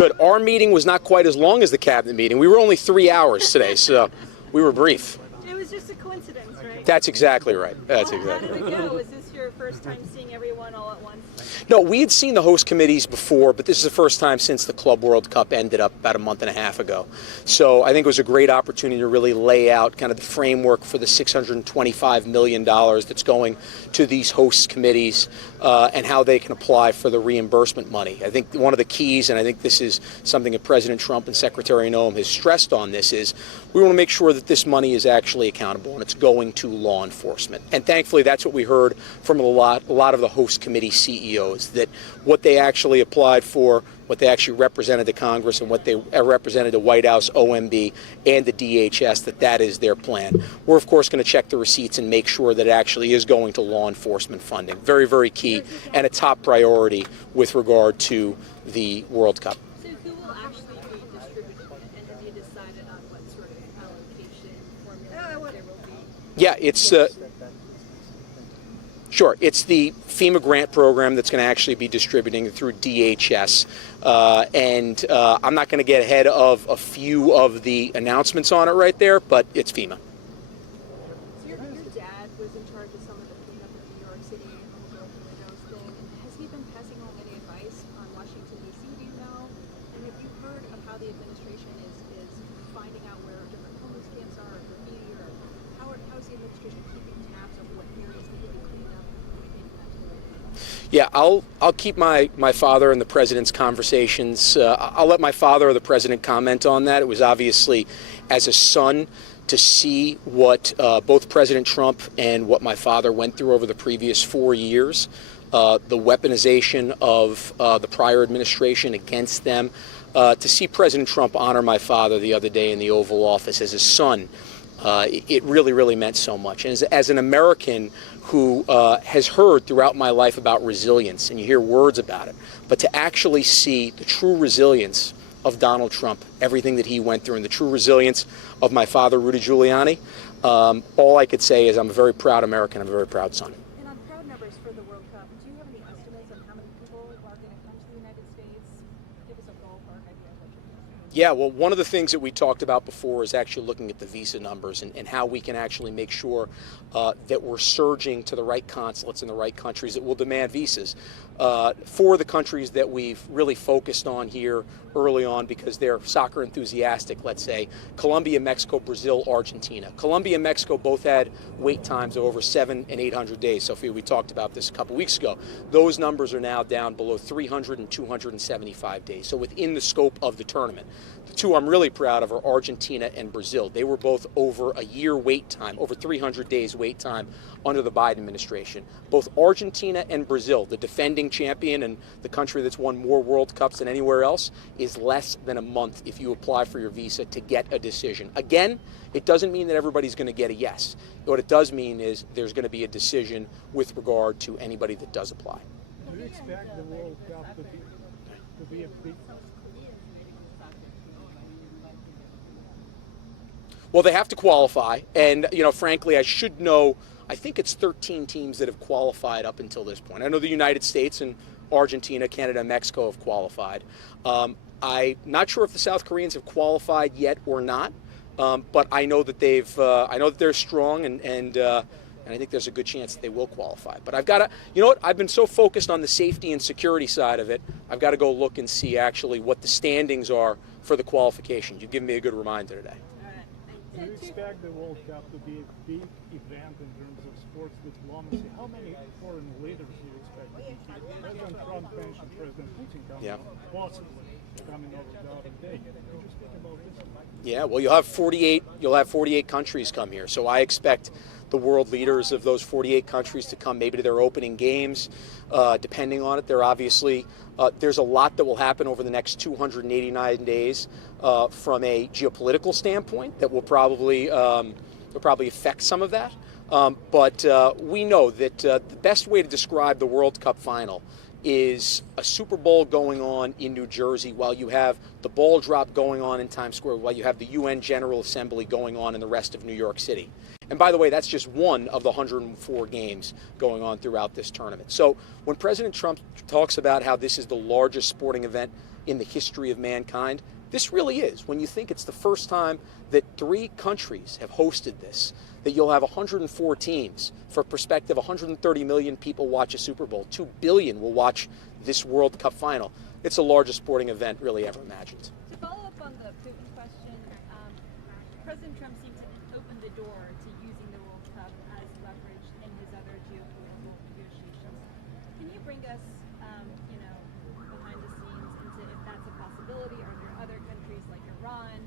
Good. Our meeting was not quite as long as the cabinet meeting. We were only 3 hours today, so we were brief. It was just a coincidence, right? That's exactly right. That's exactly How right. did it go? Was this your first time seeing everyone all at once? No, we had seen the host committees before, but this is the first time since the Club World Cup ended up about a month and a half ago. So I think it was a great opportunity to really lay out kind of the framework for the $625 million that's going to these host committees and how they can apply for the reimbursement money. I think one of the keys, and I think this is something that President Trump and Secretary Noem has stressed on this, is we want to make sure that this money is actually accountable and it's going to law enforcement. And thankfully, that's what we heard from a lot of the host committee CEOs, that what they actually applied for, what they actually represented to Congress, and what they represented to White House, OMB, and the DHS, that is their plan. We're, of course, going to check the receipts and make sure that it actually is going to law enforcement funding. Very, very key and a top priority with regard to the World Cup. So who will actually be distributing it, and have you decided on what sort of allocation formula there will be? Yeah, it's sure. It's the FEMA grant program that's going to actually be distributing it through DHS. And I'm not going to get ahead of a few of the announcements on it right there, but it's FEMA. So your dad was in charge of some of the cleanup in New York City on the broken windows thing. Has he been passing on any advice on Washington, D.C., do you know? And have you heard of how the administration is finding out where different homeless camps are, or graffiti, or how is the administration keeping tabs of what areas need to be cleaned up? Yeah, I'll keep my father and the president's conversations. I'll let my father or the president comment on that. It was obviously, as a son, to see what both President Trump and what my father went through over the previous 4 years, the weaponization of the prior administration against them, to see President Trump honor my father the other day in the Oval Office as his son. It really, really meant so much. And as an American who has heard throughout my life about resilience, and you hear words about it, but to actually see the true resilience of Donald Trump, everything that he went through, and the true resilience of my father, Rudy Giuliani, all I could say is I'm a very proud American. I'm a very proud son. And on crowd numbers for the World Cup, do you have any estimates on how many people are going to come to the United States? Give us a ballpark idea of what you're thinking. Yeah, well, one of the things that we talked about before is actually looking at the visa numbers and how we can actually make sure that we're surging to the right consulates in the right countries that will demand visas. For the countries that we've really focused on here early on because they're soccer enthusiastic, let's say, Colombia, Mexico, Brazil, Argentina. Colombia and Mexico both had wait times of over 700 and 800 days. Sophia, we talked about this a couple weeks ago. Those numbers are now down below 300 and 275 days, so within the scope of the tournament. The two I'm really proud of are Argentina and Brazil. They were both over a year wait time, over 300 days wait time under the Biden administration. Both Argentina and Brazil, the defending champion and the country that's won more World Cups than anywhere else, is less than a month if you apply for your visa to get a decision. Again, it doesn't mean that everybody's going to get a yes. What it does mean is there's going to be a decision with regard to anybody that does apply. Do you expect the World Cup to be a big... Well, they have to qualify, and frankly, I should know. I think it's 13 teams that have qualified up until this point. I know the United States and Argentina, Canada, and Mexico have qualified. I'm not sure if the South Koreans have qualified yet or not, but I know that I know that they're strong, and I think there's a good chance that they will qualify. But I've got to, I've been so focused on the safety and security side of it. I've got to go look and see actually what the standings are for the qualification. You've given me a good reminder today. Do you expect the World Cup to be a big event in terms of sports diplomacy? How many foreign leaders do you expect to be here? President Trump mentioned President Putin coming, possibly coming over the other day. Could you speak about this? Yeah, well, you'll have 48 countries come here. So I expect the world leaders of those 48 countries to come maybe to their opening games, depending on it. There's a lot that will happen over the next 289 days from a geopolitical standpoint that will probably affect some of that. But we know that the best way to describe the World Cup final is a Super Bowl going on in New Jersey while you have the ball drop going on in Times Square, while you have the UN General Assembly going on in the rest of New York City. And by the way, that's just one of the 104 games going on throughout this tournament. So when President Trump talks about how this is the largest sporting event in the history of mankind. This really is, when you think it's the first time that 3 countries have hosted this, that you'll have 104 teams. For perspective, 130 million people watch a Super Bowl. 2 billion will watch this World Cup final. It's the largest sporting event really ever imagined. To follow up on the Putin question, President Trump seemed to open the door to using the World Cup as leverage in his other geopolitical negotiations. Can you bring us, behind the scenes into if that's a possibility? Are there other countries like Iran,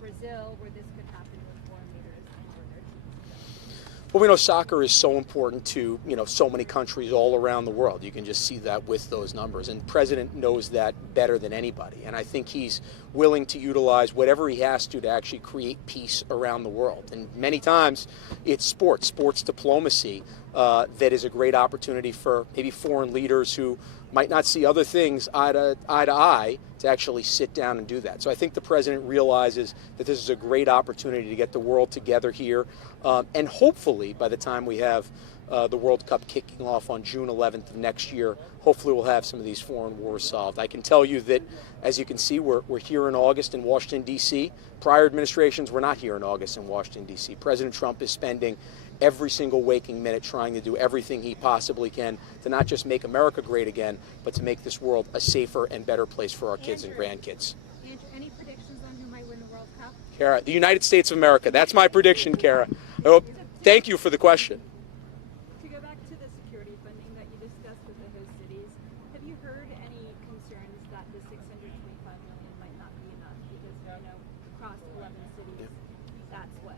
Brazil, where this could happen with foreign leaders and their teams? Well, we know soccer is so important to, so many countries all around the world. You can just see that with those numbers. And the president knows that better than anybody. And I think he's willing to utilize whatever he has to actually create peace around the world. And many times it's sports diplomacy that is a great opportunity for maybe foreign leaders who might not see other things eye to eye to actually sit down and do that. So I think the president realizes that this is a great opportunity to get the world together here. And hopefully by the time we have the World Cup kicking off on June 11th of next year, hopefully we'll have some of these foreign wars solved. I can tell you that, as you can see, we're here in August in Washington, D.C. Prior administrations were not here in August in Washington, D.C. President Trump is spending every single waking minute trying to do everything he possibly can to not just make America great again, but to make this world a safer and better place for our kids and grandkids. Andrew, any predictions on who might win the World Cup? Kara, the United States of America. That's my prediction, Kara. Oh, thank you for the question. To go back to the security funding that you discussed with the host cities, have you heard any concerns that the $625 million might not be enough? Because, across 11 cities, that's what,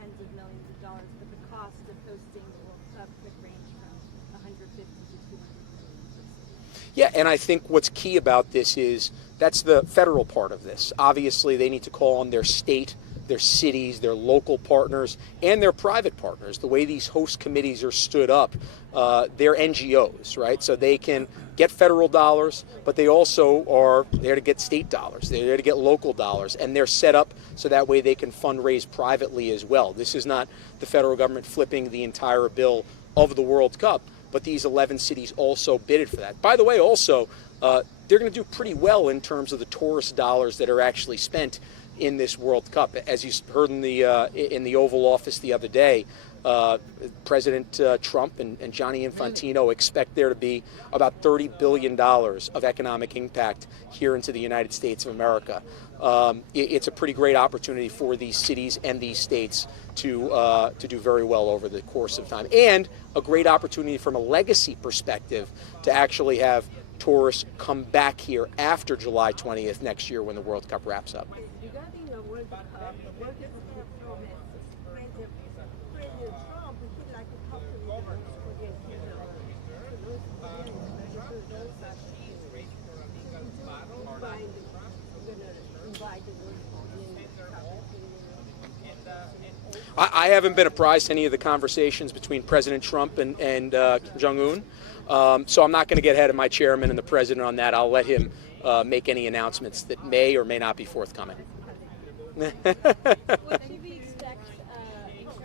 tens of millions of dollars, but the cost of hosting the World Cup could range from 150 to 200 million per city. Yeah, and I think what's key about this is that's the federal part of this. Obviously, they need to call on their state, their cities, their local partners, and their private partners. The way these host committees are stood up, they're NGOs, right? So they can get federal dollars, but they also are there to get state dollars. They're there to get local dollars, and they're set up so that way they can fundraise privately as well. This is not the federal government flipping the entire bill of the World Cup, but these 11 cities also bidded for that. By the way, also, they're going to do pretty well in terms of the tourist dollars that are actually spent in this World Cup. As you heard in the Oval Office the other day, President Trump and Gianni Infantino expect there to be about $30 billion of economic impact here into the United States of America. It's a pretty great opportunity for these cities and these states to do very well over the course of time, and a great opportunity from a legacy perspective to actually have tourists come back here after July 20th next year when the World Cup wraps up. Regarding the World Cup, what is the promise? President Trump would like to talk to leaders for the I haven't been apprised to any of the conversations between President Trump and Kim Jong-un, so I'm not going to get ahead of my chairman and the president on that. I'll let him make any announcements that may or may not be forthcoming. What should we expect in terms of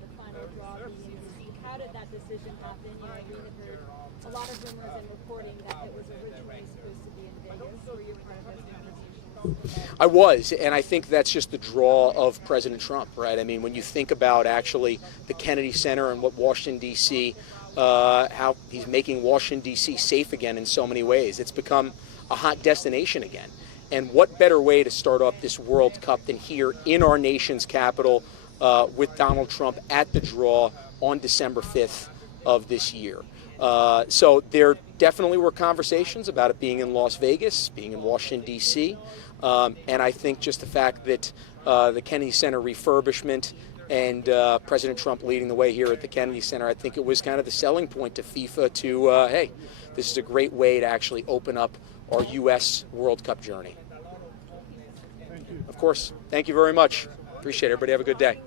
the final draw being this week? How did that decision happen? We had heard a lot of rumors and reporting that it was originally supposed to be in Vegas. Were you part of those conversations? I was, and I think that's just the draw of President Trump, right? I mean, when you think about actually the Kennedy Center and what Washington, D.C., how he's making Washington, D.C. safe again in so many ways. It's become a hot destination again. And what better way to start off this World Cup than here in our nation's capital with Donald Trump at the draw on December 5th of this year. So there definitely were conversations about it being in Las Vegas, being in Washington, D.C., and I think just the fact that the Kennedy Center refurbishment and President Trump leading the way here at the Kennedy Center, I think it was kind of the selling point to FIFA to, hey, this is a great way to actually open up our U.S. World Cup journey. Thank you. Of course. Thank you very much. Appreciate it. Everybody have a good day.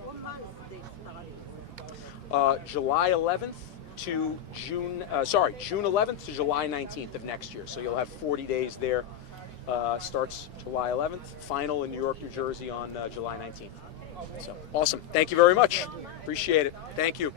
What month they started? July 11th to June 11th to July 19th of next year. So you'll have 40 days there. Starts July 11th, final in New York, New Jersey on July 19th. So awesome. Thank you very much. Appreciate it. Thank you.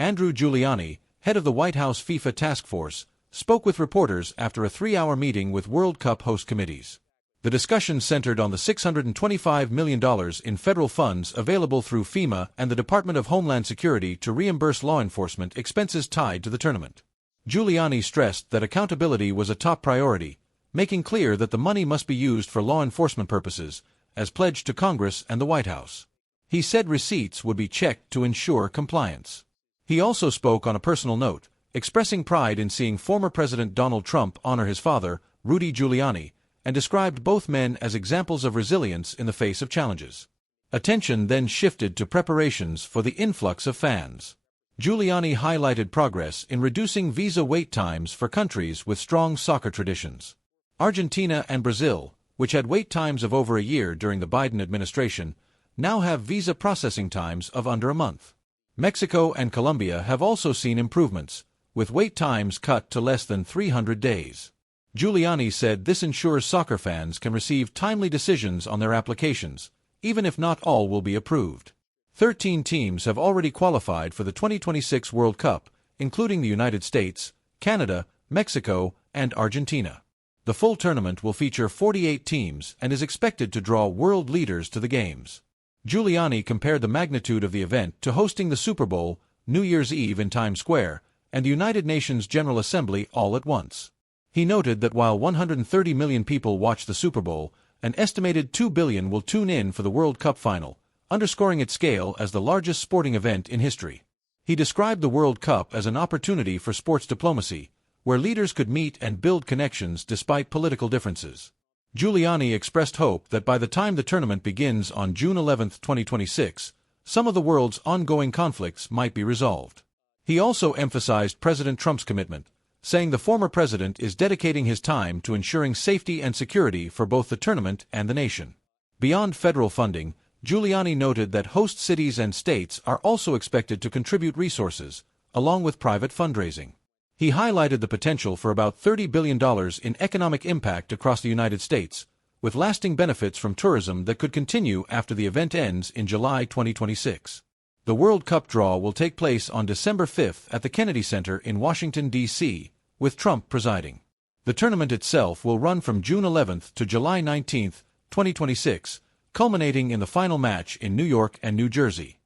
Andrew Giuliani, head of the White House FIFA task force, spoke with reporters after a 3-hour meeting with World Cup host committees. The discussion centered on the $625 million in federal funds available through FEMA and the Department of Homeland Security to reimburse law enforcement expenses tied to the tournament. Giuliani stressed that accountability was a top priority, making clear that the money must be used for law enforcement purposes, as pledged to Congress and the White House. He said receipts would be checked to ensure compliance. He also spoke on a personal note, expressing pride in seeing former President Donald Trump honor his father, Rudy Giuliani, and described both men as examples of resilience in the face of challenges. Attention then shifted to preparations for the influx of fans. Giuliani highlighted progress in reducing visa wait times for countries with strong soccer traditions. Argentina and Brazil, which had wait times of over a year during the Biden administration, now have visa processing times of under a month. Mexico and Colombia have also seen improvements, with wait times cut to less than 300 days. Giuliani said this ensures soccer fans can receive timely decisions on their applications, even if not all will be approved. 13 teams have already qualified for the 2026 World Cup, including the United States, Canada, Mexico, and Argentina. The full tournament will feature 48 teams and is expected to draw world leaders to the Games. Giuliani compared the magnitude of the event to hosting the Super Bowl, New Year's Eve in Times Square, and the United Nations General Assembly all at once. He noted that while 130 million people watch the Super Bowl, an estimated 2 billion will tune in for the World Cup final, underscoring its scale as the largest sporting event in history. He described the World Cup as an opportunity for sports diplomacy, where leaders could meet and build connections despite political differences. Giuliani expressed hope that by the time the tournament begins on June 11, 2026, some of the world's ongoing conflicts might be resolved. He also emphasized President Trump's commitment, saying the former president is dedicating his time to ensuring safety and security for both the tournament and the nation. Beyond federal funding, Giuliani noted that host cities and states are also expected to contribute resources, along with private fundraising. He highlighted the potential for about $30 billion in economic impact across the United States, with lasting benefits from tourism that could continue after the event ends in July 2026. The World Cup draw will take place on December 5 at the Kennedy Center in Washington, D.C., with Trump presiding. The tournament itself will run from June 11 to July 19, 2026, culminating in the final match in New York and New Jersey.